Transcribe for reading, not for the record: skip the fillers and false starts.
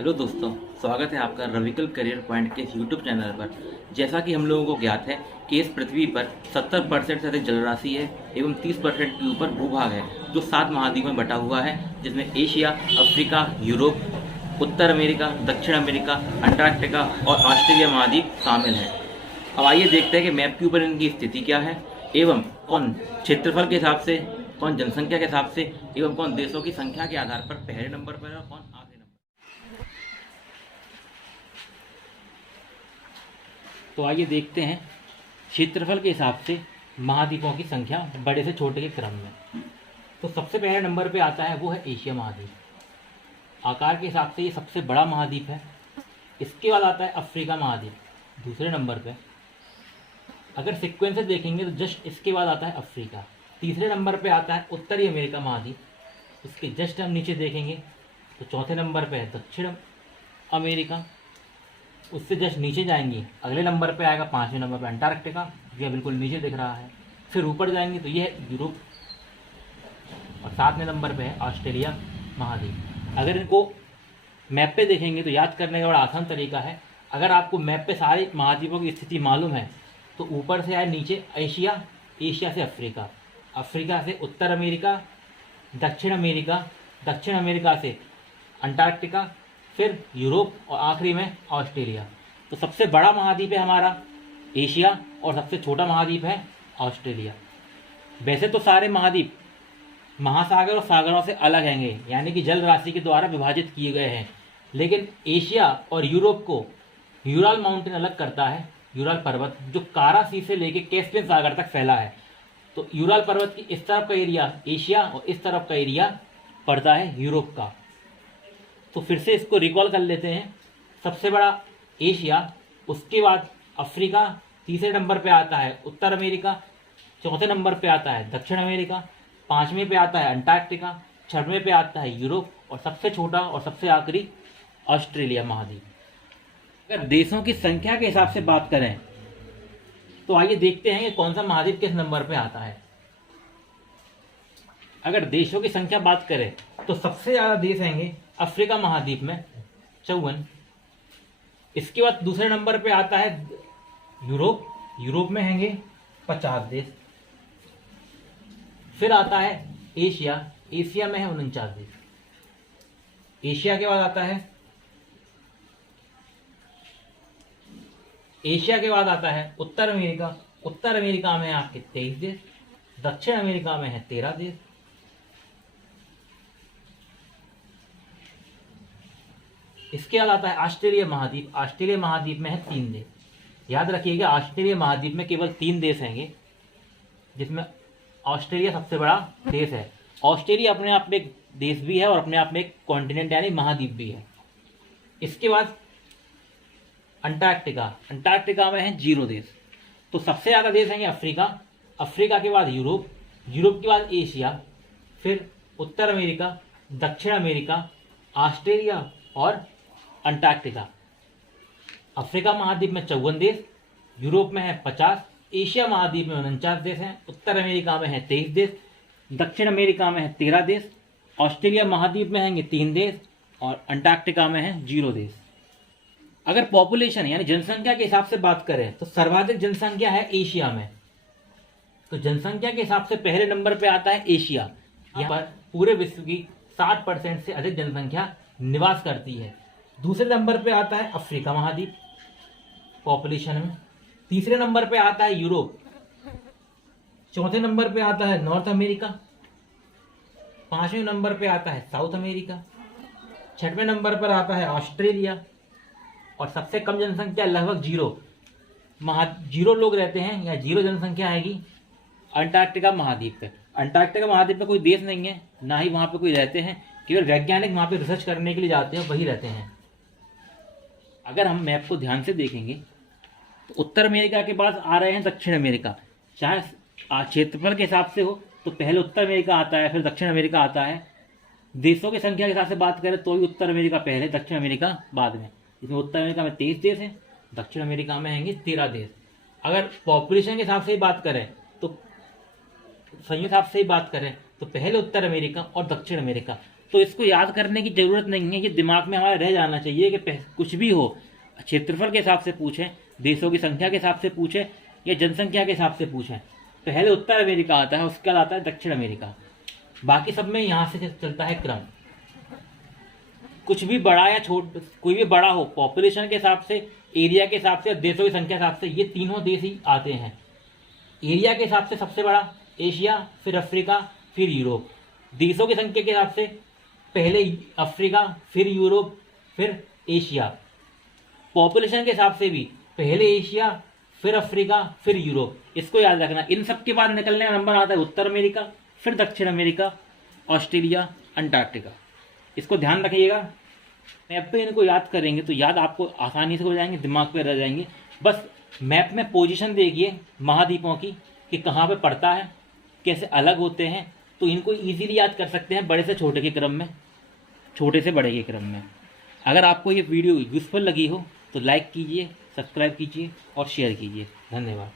Hello दोस्तों, स्वागत है आपका रविकल करियर पॉइंट के यूट्यूब चैनल पर। जैसा कि हम लोगों को ज्ञात है कि इस पृथ्वी पर 70% से अधिक जलराशि है एवं 30% के ऊपर भूभाग है जो 7 महाद्वीप में बटा हुआ है, जिसमें एशिया, अफ्रीका, यूरोप, उत्तर अमेरिका, दक्षिण अमेरिका, अंटार्कटिका और ऑस्ट्रेलिया महाद्वीप शामिल हैं। अब आइए देखते हैं कि मैप के ऊपर इनकी स्थिति क्या है एवं कौन क्षेत्रफल के हिसाब से, कौन जनसंख्या के हिसाब से एवं कौन देशों की संख्या के आधार पर पहले नंबर पर है और कौन आखिरी नंबर। तो आइए देखते हैं क्षेत्रफल के हिसाब से महाद्वीपों की संख्या बड़े से छोटे के क्रम में। तो सबसे पहले नंबर पे आता है वो है एशिया महाद्वीप। आकार के हिसाब से ये सबसे बड़ा महाद्वीप है। इसके बाद आता है अफ्रीका महाद्वीप दूसरे नंबर पे। अगर सीक्वेंस से देखेंगे तो जस्ट इसके बाद आता है अफ्रीका। तीसरे नंबर पे आता है उत्तरी अमेरिका महाद्वीप। इसके जस्ट हम नीचे देखेंगे तो चौथे नंबर पे है दक्षिण अमेरिका। उससे जस्ट नीचे जाएंगे, अगले नंबर पे आएगा 5वें नंबर पे अंटार्कटिका, यह बिल्कुल नीचे दिख रहा है। फिर ऊपर जाएंगे तो यह है यूरोप और 7वें नंबर पे है ऑस्ट्रेलिया महाद्वीप। अगर इनको मैप पे देखेंगे तो याद करने का बड़ा आसान तरीका है। अगर आपको मैप पे सारे महाद्वीपों की स्थिति मालूम है तो ऊपर से आए नीचे एशिया, एशिया से अफ्रीका, अफ्रीका से उत्तर अमेरिका, दक्षिण अमेरिका, दक्षिण अमेरिका से अंटार्कटिका, फिर यूरोप और आखिरी में ऑस्ट्रेलिया। तो सबसे बड़ा महाद्वीप है हमारा एशिया और सबसे छोटा महाद्वीप है ऑस्ट्रेलिया। वैसे तो सारे महाद्वीप महासागर और सागरों से अलग हैंगे, यानी कि जल राशि के द्वारा विभाजित किए गए हैं, लेकिन एशिया और यूरोप को यूराल माउंटेन अलग करता है। यूराल पर्वत जो कारा सी से लेकर कैस्पियन सागर तक फैला है। तो यूराल पर्वत की इस तरफ का एरिया एशिया और इस तरफ का एरिया पड़ता है यूरोप का। तो फिर से इसको रिकॉल कर लेते हैं। सबसे बड़ा एशिया, उसके बाद अफ्रीका, तीसरे नंबर पे आता है उत्तर अमेरिका, चौथे नंबर पे आता है दक्षिण अमेरिका, 5वें पे आता है अंटार्कटिका, 6वें पे आता है यूरोप और सबसे छोटा और सबसे आखिरी ऑस्ट्रेलिया महाद्वीप। अगर देशों की संख्या के हिसाब से बात करें तो आइए देखते हैं कि कौन सा महाद्वीप किस नंबर पे आता है। अगर देशों की संख्या बात करें तो सबसे ज़्यादा देश हैंगे अफ्रीका महाद्वीप में 54। इसके बाद दूसरे नंबर पे आता है यूरोप, यूरोप में हैंगे 50 देश। फिर आता है एशिया, एशिया में है 49 देश। एशिया के बाद आता है उत्तर अमेरिका, उत्तर अमेरिका में है आपके 23 देश। दक्षिण अमेरिका में है 13 देश। इसके बाद आता है ऑस्ट्रेलिया महाद्वीप। ऑस्ट्रेलिया महाद्वीप में है 3 देश। याद रखिएगा ऑस्ट्रेलिया महाद्वीप में केवल 3 देश हैंगे, जिसमें ऑस्ट्रेलिया सबसे बड़ा देश है। ऑस्ट्रेलिया अपने आप में एक देश भी है और अपने आप में एक कॉन्टिनेंट यानी महाद्वीप भी है। इसके बाद अंटार्कटिका, अंटार्कटिका में है 0 देश। तो सबसे ज़्यादा देश हैंगे अफ्रीका, अफ्रीका के बाद यूरोप, यूरोप के बाद एशिया, फिर उत्तर अमेरिका, दक्षिण अमेरिका, ऑस्ट्रेलिया और अंटार्कटिका। अफ्रीका महाद्वीप में 54 देश, यूरोप में है 50, एशिया महाद्वीप में 49 देश हैं, उत्तर अमेरिका में है 23 देश, दक्षिण अमेरिका में है 13 देश, ऑस्ट्रेलिया महाद्वीप में हैंगे 3 देश और अंटार्कटिका में है 0 देश। अगर पॉपुलेशन यानी जनसंख्या के हिसाब से बात करें तो सर्वाधिक जनसंख्या है एशिया में। तो जनसंख्या के हिसाब से पहले नंबर पे आता है एशिया। यहाँ पर पूरे विश्व की 60% से अधिक जनसंख्या निवास करती है। दूसरे नंबर पे आता है अफ्रीका महाद्वीप पॉपुलेशन में। तीसरे नंबर पे आता है यूरोप। चौथे नंबर पे आता है नॉर्थ अमेरिका। 5वें नंबर पे आता है साउथ अमेरिका। 6वें नंबर पर आता है ऑस्ट्रेलिया और सबसे कम जनसंख्या लगभग 0 लोग रहते हैं या 0 जनसंख्या आएगी अंटार्कटिका महाद्वीप पे। अंटार्कटिका महाद्वीप में कोई देश नहीं है, ना ही वहाँ पे कोई रहते हैं, केवल वैज्ञानिक वहाँ पे रिसर्च करने के लिए जाते हैं, वही रहते हैं। अगर हम मैप को ध्यान से देखेंगे तो उत्तर अमेरिका के पास आ रहे हैं दक्षिण अमेरिका। चाहे क्षेत्रफल के हिसाब से हो तो पहले उत्तर अमेरिका आता है, फिर दक्षिण अमेरिका आता है। देशों की संख्या के हिसाब से बात करें तो भी उत्तर अमेरिका पहले, दक्षिण अमेरिका बाद में। इसमें उत्तर अमेरिका में 23 देश हैं, दक्षिण अमेरिका में हैंगे 13 देश। अगर पॉपुलेशन के हिसाब से ही बात करें तो संयुक्त हिसाब से ही बात करें तो पहले उत्तर अमेरिका और दक्षिण अमेरिका। तो इसको याद करने की ज़रूरत नहीं है, ये दिमाग में हमारा रह जाना चाहिए कि कुछ भी हो, क्षेत्रफल के हिसाब से पूछें, देशों की संख्या के हिसाब से पूछें या जनसंख्या के हिसाब से पूछें, पहले उत्तर अमेरिका आता है, उसके बाद आता है दक्षिण अमेरिका। बाकी सब में यहाँ से चलता है क्रम। कुछ भी बड़ा या कोई भी बड़ा हो, पॉपुलेशन के हिसाब से, एरिया के हिसाब से, देशों की संख्या के हिसाब से, ये तीनों देश ही आते हैं। एरिया के हिसाब से सबसे बड़ा एशिया, फिर अफ्रीका, फिर यूरोप। देशों की संख्या के हिसाब से पहले अफ्रीका, फिर यूरोप, फिर एशिया। पॉपुलेशन के हिसाब से भी पहले एशिया, फिर अफ्रीका, फिर यूरोप। इसको याद रखना। इन सब के बाद निकलने का नंबर आता है उत्तर अमेरिका, फिर दक्षिण अमेरिका, ऑस्ट्रेलिया, अंटार्कटिका। इसको ध्यान रखिएगा। मैप पे इनको याद करेंगे तो याद आपको आसानी से हो जाएंगे, दिमाग पे रह जाएंगे। बस मैप में पोजीशन देखिए महाद्वीपों की कि कहाँ पे पड़ता है, कैसे अलग होते हैं, तो इनको इजीली याद कर सकते हैं बड़े से छोटे के क्रम में, छोटे से बड़े के क्रम में। अगर आपको ये वीडियो यूज़फुल लगी हो तो लाइक कीजिए, सब्सक्राइब कीजिए और शेयर कीजिए। धन्यवाद।